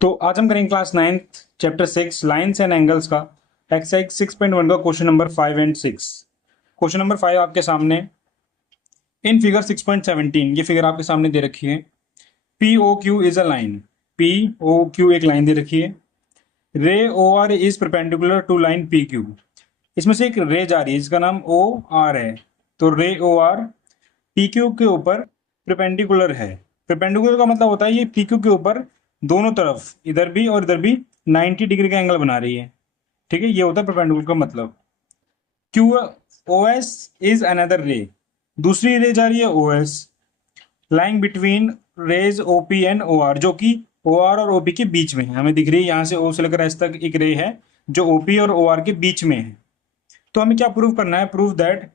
तो आज हम करेंगे class 9th chapter 6 lines and angles का एक्सरसाइज 6.1 का question number 5 and 6। Question number 5 आपके सामने इन फिगर 6.17, ये फिगर आपके सामने दे रखी है। P O Q is a line, P O Q एक लाइन दे रखी है। Ray O R is perpendicular to line P Q. इसमें से एक रे जा रही है जिसका नाम ओ आर है। तो रे ओ आर पी क्यू के ऊपर परपेंडिकुलर है। परपेंडिकुलर का मतलब होता है ये पी क्यू के ऊपर दोनों तरफ इधर भी और इधर भी 90 डिग्री का एंगल बना रही है। ठीक है, ये होता है परपेंडिकुलर का मतलब। Q O S is another ray, दूसरी रे जा रही है O S, lying between rays O P and O R, जो कि ओ आर और ओ पी के बीच में है। हमें दिख रही है यहाँ से ओ से लेकर एस तक एक रे है जो ओ पी और ओ आर के बीच में है। तो हमें क्या प्रूव करना है? Prove that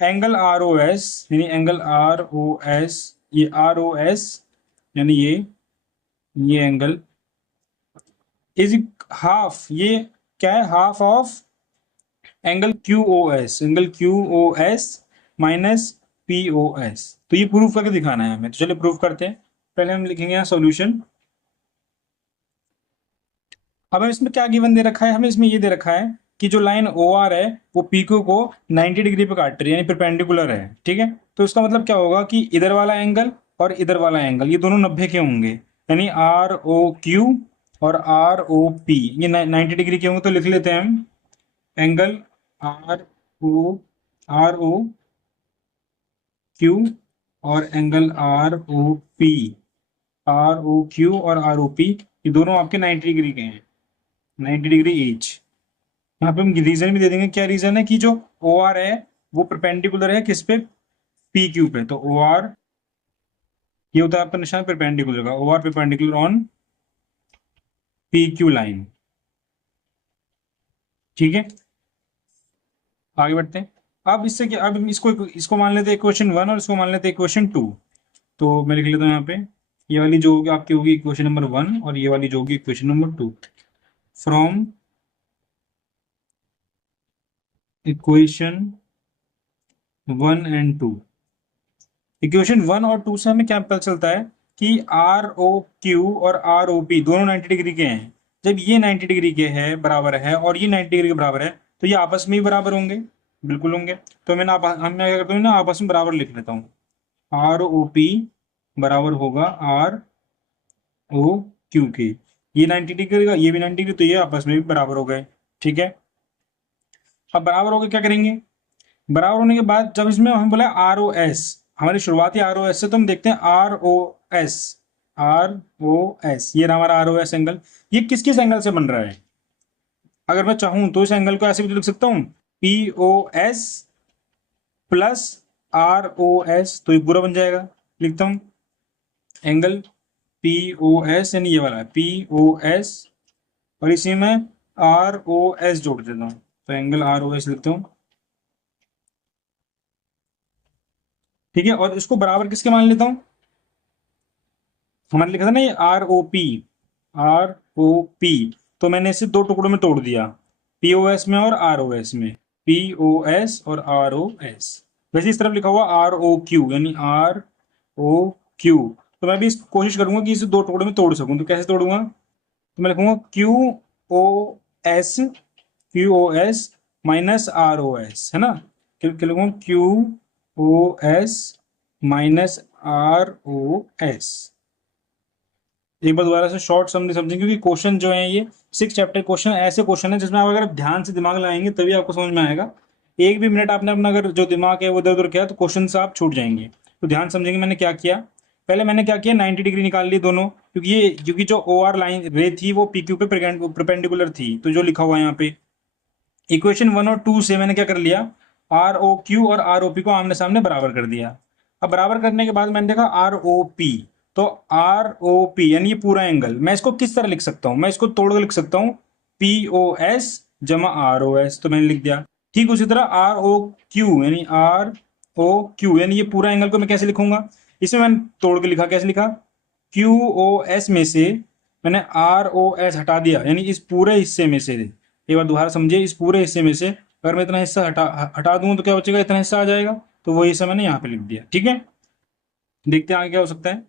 angle R O S, यानी एंगल आर ओ एस, ये आर ओ एस यानी ये एंगल इज हाफ, ये क्या है? Half of angle Q O S, angle Q O S minus P O S. तो ये प्रूफ करके दिखाना है हमें। तो चलिए प्रूफ करते हैं। पहले हम लिखेंगे यहाँ सॉल्यूशन। अब हमें इसमें क्या गिवन दे रखा है? हमें इसमें ये दे रखा है कि जो लाइन ओ आर है वो पी क्यू को 90 डिग्री पे काट रही है, यानी परपेंडिकुलर है। ठीक है, तो इसका मतलब क्या होगा कि इधर वाला एंगल और इधर वाला एंगल ये दोनों 90 के होंगे, यानी आर ओ क्यू और आर ओ पी ये 90 डिग्री के होंगे। तो लिख लेते हैं हम angle R O, R O Q और angle R O P, R O Q और आर ओ पी ये दोनों आपके 90 डिग्री के हैं, 90 डिग्री ईच। यहाँ पे हम रीजन भी दे देंगे। क्या रीजन है? कि जो ओ आर है वो परपेंडिकुलर है किस पे? पी क्यू पे। तो ओ आर ये होता है आपका निशान परपेंडिकुलर का, O R perpendicular on P Q line. ठीक है, आगे बढ़ते हैं। अब इससे क्या, अब इसको इसको मान लेते हैं इक्वेशन 1 और इसको मान लेते हैं इक्वेशन 2। तो मैं लिख लेता हूँ यहाँ पे, ये वाली जो होगी आपकी होगी इक्वेशन नंबर 1 और ये वाली जो होगी equation number 2। From equation 1 and 2, equation 1 और 2 से हमें क्या पता चलता है कि आर ओ क्यू और आर ओ पी दोनों 90 डिग्री के हैं। जब ये 90 डिग्री के है बराबर है और ये 90 डिग्री के बराबर है तो ये आपस में ही बराबर होंगे, बिल्कुल होंगे। तो मैं क्या करता हूँ ना, आपस में बराबर लिख लेता हूँ। आर ओ पी बराबर होगा आर ओ क्यू के। ये 90 डिग्री का, ये भी 90 डिग्री, तो ये आपस में भी बराबर हो गए। ठीक है, अब बराबर हो गए क्या करेंगे? बराबर होने के बाद जब इसमें हम बोले आर ओ एस, हमारी शुरुआती आर ओ एस से, तो हम देखते हैं R O S, R O S ये रहा हमारा आर ओ एस एंगल। ये किस किस एंगल से बन रहा है? अगर मैं चाहूं तो इस एंगल को ऐसे भी तो लिख सकता हूं, P O S plus R O S, तो ये पूरा बन जाएगा। लिखता हूं एंगल पी ओ एस, यानी ये वाला पी ओ एस, और इसी में आर ओ एस जोड़ देता हूं, तो एंगल आर ओ एस लिखता हूं। ठीक है, और इसको बराबर किसके मान लेता हूं? हमारे लिखा था ना ये R O P, R O P, तो मैंने इसे दो टुकड़ों में तोड़ दिया, पीओएस में और आर ओ एस में, पीओएस और आर ओ एस। वैसे इस तरफ लिखा हुआ आर ओ क्यू, यानी आर ओ क्यू। तो मैं भी इस कोशिश करूंगा कि इसे दो टुकड़ों में तोड़ सकूं। तो कैसे तोड़ूंगा? तो मैं लिखूंगा Q O S, Q O S minus R O S, है ना। क्या लिखूंगा? Q O S minus R O S. एक बार दोबारा से शॉर्ट समझे समझें, क्योंकि क्वेश्चन जो है ये 6 चैप्टर क्वेश्चन ऐसे क्वेश्चन है जिसमें आप अगर ध्यान से दिमाग लगाएंगे तभी आपको समझ में आएगा। एक भी मिनट आपने अपना अगर जो दिमाग है वो इधर उधर किया तो क्वेश्चन से आप छूट जाएंगे। तो ध्यान समझेंगे मैंने क्या किया। पहले मैंने क्या किया, 90 डिग्री निकाल ली दोनों, क्योंकि जो ओ आर लाइन रे थी वो पी क्यू पे परपेंडिकुलर थी। तो जो लिखा हुआ है यहाँ पे इक्वेशन 1 और 2 से मैंने क्या कर लिया, आर ओ क्यू और आर ओ पी को आमने सामने बराबर कर दिया। अब बराबर करने के बाद मैंने देखा आर ओ पी, तो आर ओ पी यानी ये पूरा एंगल मैं इसको किस तरह लिख सकता हूं? मैं इसको तोड़ कर लिख सकता हूं, पी ओ एस जमा आर ओ एस, तो मैंने लिख दिया। ठीक उसी तरह आर ओ क्यू, यानी आर ओ क्यू यानी ये पूरा एंगल को मैं कैसे लिखूंगा? इसमें मैंने तोड़ के लिखा, कैसे लिखा? क्यू ओ एस में से मैंने आर ओ एस हटा दिया, यानी इस पूरे हिस्से में से, एक बार दोबारा समझिए, इस पूरे हिस्से में से अगर मैं इतना हिस्सा हटा हटा दूं तो क्या बचेगा? इतना हिस्सा आ जाएगा। तो वो हिस्सा मैंने यहाँ पे लिख दिया। ठीक है, देखते हैं आगे क्या हो सकता है।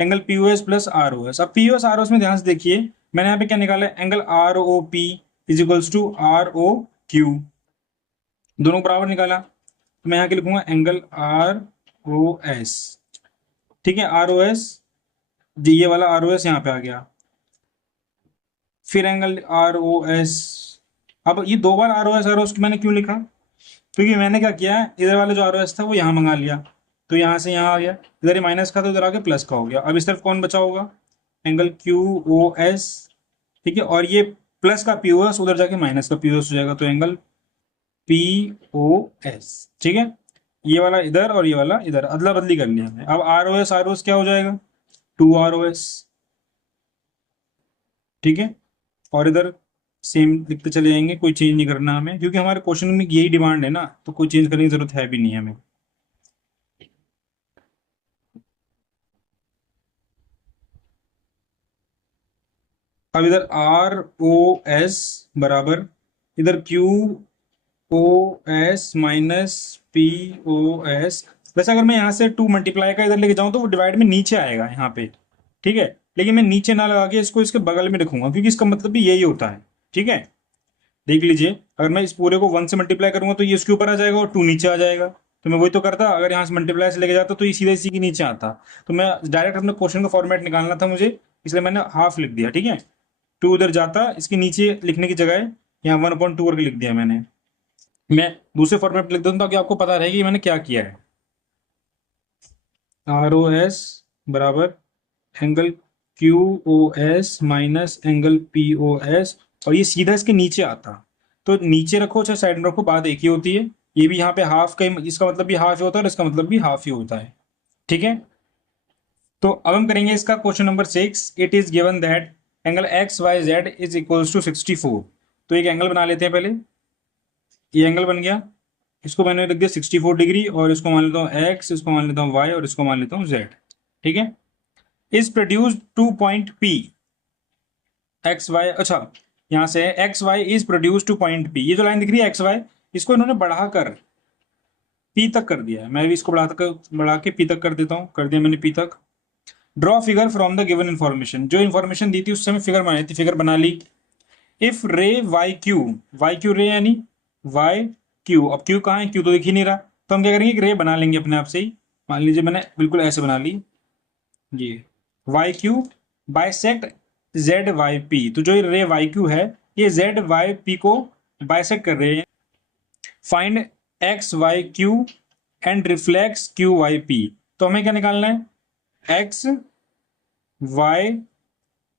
Angle P O S plus R O S. अब P O S R O S में ध्यान से देखिए, मैंने यहाँ पे क्या निकाला है, angle R O P is equals to R O Q, दोनों बराबर निकाला। तो मैं यहाँ के लिखूंगा एंगल आर ओ एस, ठीक है, आर ओ एस, ये वाला आर ओ एस यहाँ पे आ गया, फिर एंगल आर ओ एस। अब ये दो बार आर ओ एस मैंने क्यों लिखा, क्योंकि मैंने क्या किया है, इधर वाला जो आर ओ एस था वो यहाँ मंगा लिया, तो यहाँ से यहाँ आ गया, इधर ये माइनस का तो इधर आके प्लस का हो गया। अब इस तरफ कौन बचा होगा, एंगल क्यू ओ एस, ठीक है, और ये प्लस का पी ओ एस उधर जाके माइनस का पी ओ एस हो जाएगा, तो एंगल पी ओ एस, ठीक है, ये वाला इधर और ये वाला इधर, अदला बदली कर लिया हमने। अब आर ओ एस क्या हो जाएगा, टू आर ओ एस, ठीक है, और इधर सेम लिखते चले जाएंगे, कोई चेंज नहीं करना हमें, क्योंकि हमारे क्वेश्चन में यही डिमांड है ना, तो कोई चेंज करने की जरूरत है भी नहीं हमें। अब इधर आर ओ एस बराबर, इधर Q O S minus P O S. वैसे अगर मैं यहाँ से टू मल्टीप्लाई का इधर लेके जाऊँ तो वो डिवाइड में नीचे आएगा यहाँ पे, ठीक है, लेकिन मैं नीचे ना लगा के इसको इसके बगल में रखूंगा, क्योंकि इसका मतलब भी यही होता है, ठीक है। देख लीजिए, अगर मैं इस पूरे को वन से मल्टीप्लाई करूंगा तो ये इसके ऊपर आ जाएगा और टू नीचे आ जाएगा, तो मैं वही तो करता, अगर यहाँ से मल्टीप्लाई से लेके जाता तो ये सीधा इसी के नीचे आता। तो मैं डायरेक्ट अपने क्वेश्चन का फॉर्मेट निकालना था मुझे, इसलिए मैंने हाफ लिख दिया, ठीक है, टू उधर जाता, इसके नीचे लिखने की जगह यहाँ 1/2 करके लिख दिया मैंने। मैं दूसरे फॉर्मेट लिख देता हूँ ताकि आपको पता रहे कि मैंने क्या किया है। आर ओ एस बराबर angle Q O S minus angle P O S, और ये सीधा इसके नीचे आता, तो नीचे रखो चाहे साइड में रखो, बात एक ही होती है। ये भी यहाँ पे हाफ का इसका मतलब भी हाफ ही होता है और इसका मतलब भी हाफ ही होता है, ठीक है। तो अब हम करेंगे इसका question number 6। It is given that angle X Y Z is equals to 64। तो एक एंगल बना लेते हैं पहले, ये एंगल बन गया, इसको मैंने रख दिया 64 डिग्री, और इसको मान लेता हूँ एक्स, इसको मान लेता हूँ वाई, और इसको मान लेता हूँ जेड, ठीक है। Is produced to point P X Y, अच्छा यहाँ से X Y is produce to point P, ये जो लाइन दिख रही है एक्स वाई, इसको इन्होंने बढ़ाकर पी तक कर दिया है, मैं भी इसको बढ़ा के पी तक कर देता हूँ, कर दिया मैंने पी तक। Draw figure from the given information, जो इन्फॉर्मेशन दी थी उससे हमें फिगर बनाई थी, फिगर बना ली। इफ रे वाई क्यू रे यानी वाई क्यू, अब क्यू कहाँ है, क्यू तो दिख ही नहीं रहा, तो हम क्या करेंगे, एक रे बना लेंगे अपने आप से ही। मान लीजिए मैंने बिल्कुल ऐसे बना ली, ये Y Q bisect Z Y P, तो जो ये रे वाई क्यू है ये जेड वाई पी को बाइसेक्ट कर रहे हैं। Find X Y Q and reflex Q Y P, तो हमें क्या निकालना है, एक्स वाई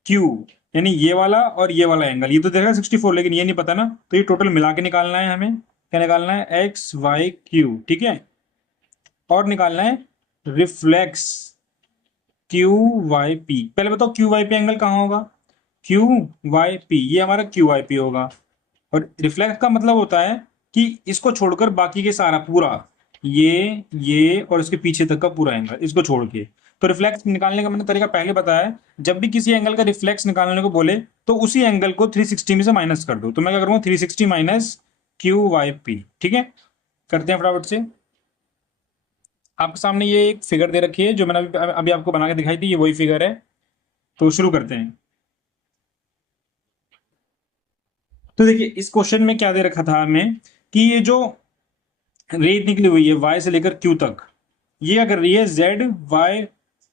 क्यू, यानी ये वाला और ये वाला एंगल, ये तो देखा 64 लेकिन ये नहीं पता ना, तो ये टोटल मिला के निकालना है हमें। क्या निकालना है, एक्स वाई क्यू, ठीक है, और निकालना है रिफ्लेक्स क्यू वाई पी। पहले बताओ क्यू वाई पी एंगल कहाँ होगा, क्यू वाई पी, ये हमारा क्यू वाई पी होगा, और रिफ्लेक्स का मतलब होता है कि इसको छोड़कर बाकी के सारा पूरा, ये और इसके पीछे तक का पूरा एंगल इसको छोड़ के। तो रिफ्लेक्स निकालने का मैंने तरीका पहले बताया है, जब भी किसी एंगल का रिफ्लेक्स निकालने को बोले तो उसी एंगल को 360 में से माइनस कर दो, तो मैं क्या करूँगा 360 माइनस क्यू वाई पी, ठीक है। करते हैं फटाफट से, आपके सामने ये एक फिगर दे रखी है जो मैंने अभी आपको बना के दिखाई थी, ये वही फिगर है, तो शुरू करते हैं। तो देखिए इस क्वेश्चन में क्या दे रखा था हमें, कि ये जो रेट निकली हुई है वाई से लेकर क्यू तक, ये क्या कर रही है, जेड वाई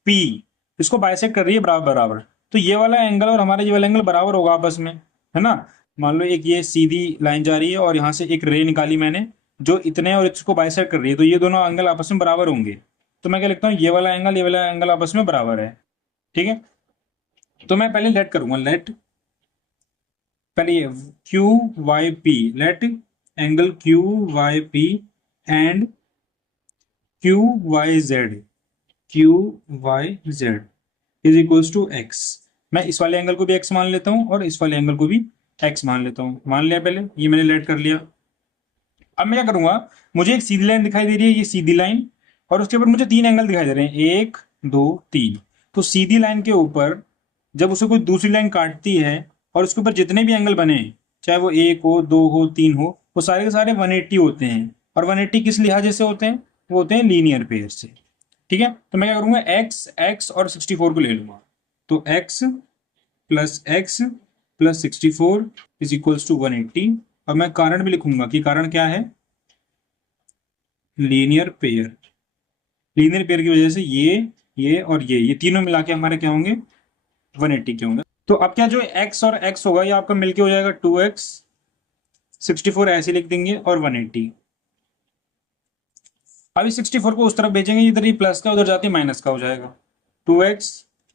पी, इसको बाइसेक्ट कर रही है बराबर बराबर, तो ये वाला एंगल और हमारा ये वाला एंगल बराबर होगा आपस में, है ना। मान लो एक ये सीधी लाइन जा रही है और यहाँ से एक रे निकाली मैंने जो इतने और इसको बाइसेक्ट कर रही है, तो ये दोनों एंगल आपस में बराबर होंगे, तो मैं क्या लिखता हूँ, ये वाला एंगल आपस में बराबर है, ठीक है। तो मैं पहले लेट करूंगा, लेट पहले ये Q Y P, let angle Q Y P and Q Y Z, Q Y Z is equals to X. मैं इस वाले एंगल को भी एक्स मान लेता हूँ और इस वाले एंगल को भी एक्स मान लेता हूँ, मान लिया पहले, ये मैंने लेट कर लिया। अब मैं क्या करूंगा, मुझे एक सीधी लाइन दिखाई दे रही है, ये सीधी लाइन, और उसके ऊपर मुझे तीन एंगल दिखाई दे रहे हैं, एक दो तीन। तो सीधी लाइन के ऊपर जब उसे कोई दूसरी लाइन काटती है और उसके ऊपर जितने भी एंगल बने, चाहे वो एक हो, दो हो, तीन हो, वो सारे के सारे 180 होते हैं, और 180 किस लिहाजे से होते हैं, वो होते हैं लीनियर पेयर से, ठीक है, तो मैं क्या करूंगा, x और 64 को ले लूंगा, तो x plus 64 is equals to 180। अब मैं कारण भी लिखूंगा कि कारण क्या है, लीनियर पेयर। लीनियर पेयर की वजह से ये और ये तीनों मिला के हमारे क्या होंगे, 180 के होंगे। तो अब क्या, जो x और x होगा ये आपका मिलके हो जाएगा 2x, 64 ऐसे लिख देंगे और 180। अभी 64 को उस तरफ भेजेंगे, इधर ही प्लस का उधर जाते माइनस का हो जाएगा, 2x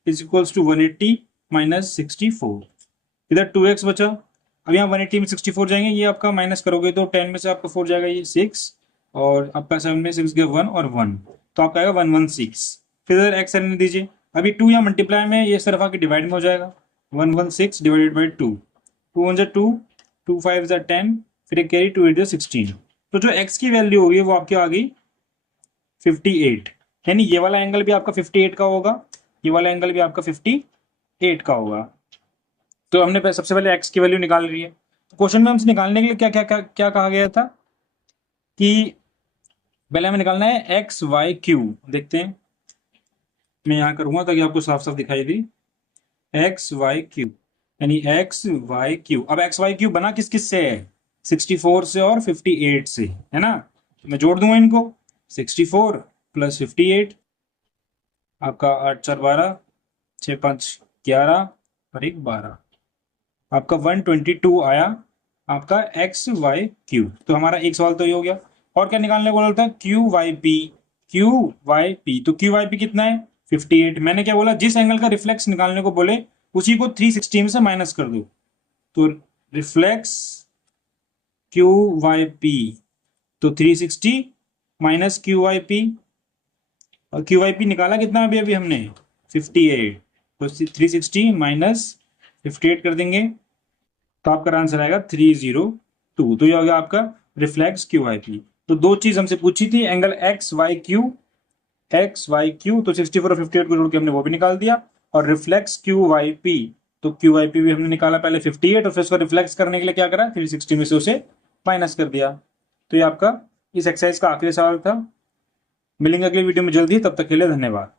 is equals to 180 minus 64, इधर 2x बचा। अब यहाँ 180 में 64 जाएंगे, ये आपका माइनस करोगे तो 10 में से आपका 4 जाएगा, ये 6, और आपका 7 में 6 गया 1 और 1, तो आपका आएगा 116। फिर इधर x रहने दीजिए, अभी 2 यहाँ मल्टीप्लाई में ये सिर्फ आके डिवाइड में हो जाएगा, 116 डिवाइडेड बाई 2, 2 1 2, 2 5 10, फिर एक कैरी 2 8 16। तो जो x की वैल्यू होगी वो आपकी आ गई 58, यानी ये वाला एंगल भी आपका 58 का होगा, ये वाला एंगल भी आपका 58 का होगा। तो हमने सबसे पहले x की वैल्यू निकाल रही है। तो क्वेश्चन में हमसे निकालने के लिए क्या क्या क्या क्या कहा गया था कि पहले हमें निकालना है एक्स वाई क्यू। देखते हैं, मैं यहां करूंगा ताकि आपको साफ साफ दिखाई दे, एक्स वाई क्यू, यानी एक्स वाई क्यू। अब एक्स वाई क्यू बना किस किस से है, 64 से और 58 से, है ना। तो मैं जोड़ दूंगा इनको, 64 प्लस 58, आपका 8 4 12, 6 5 11 और 1 12, आपका 122 आया आपका एक्स वाई क्यू। तो हमारा एक सवाल तो ये हो गया। और क्या निकालने को बोला था, Q Y P, Q Y P. तो क्यू वाई पी कितना है, 58। मैंने क्या बोला, जिस एंगल का रिफ्लेक्स निकालने को बोले उसी को 360 में से माइनस कर दो, तो रिफ्लेक्स क्यू वाई पी, तो 360 माइनस क्यू वाई पी, और क्यू वाई पी निकाला कितना अभी अभी हमने 58, तो 360 माइनस 58 कर देंगे, तो आपका आंसर आएगा 302। तो ये हो गया आपका रिफ्लेक्स क्यू वाई पी। तो दो चीज हमसे पूछी थी, एंगल एक्स वाई क्यू, तो 64 और 58 को जोड़ के हमने वो भी निकाल दिया, और रिफ्लेक्स क्यू वाई पी, तो क्यू वाई पी भी हमने निकाला पहले 58, और फिर उसको रिफ्लेक्स करने के लिए क्या करा, 360 में से उसे माइनस कर दिया। तो ये आपका इस एक्सरसाइज का आखिरी सवाल था। मिलेंगे अगली वीडियो में जल्दी, तब तक के लिए धन्यवाद।